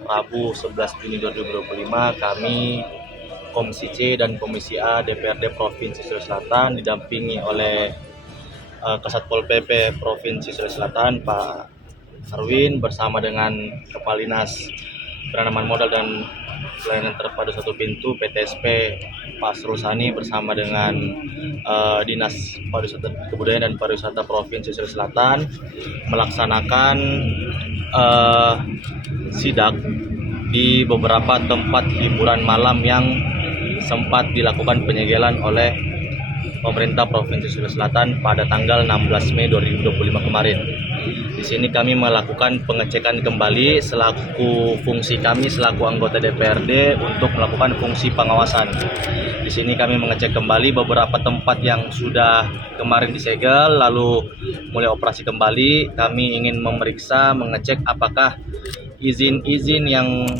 Rabu 11 Juni 2025 kami Komisi C dan Komisi A DPRD Provinsi Sulawesi Selatan didampingi oleh Kasat Pol PP Provinsi Sulawesi Selatan Pak Arwin bersama dengan Kepala Dinas Penanaman Modal dan Pelayanan Terpadu Satu Pintu PTSP Pak Srusani bersama dengan Dinas Pariwisata Kebudayaan dan Pariwisata Provinsi Sulawesi Selatan melaksanakan sidak di beberapa tempat hiburan malam yang sempat dilakukan penyegelan oleh pemerintah Provinsi Sulawesi Selatan pada tanggal 16 Mei 2025 kemarin. Di sini kami melakukan pengecekan kembali selaku fungsi kami selaku anggota DPRD untuk melakukan fungsi pengawasan. Di sini kami mengecek kembali beberapa tempat yang sudah kemarin disegel lalu mulai operasi kembali. Kami ingin memeriksa, mengecek apakah izin-izin yang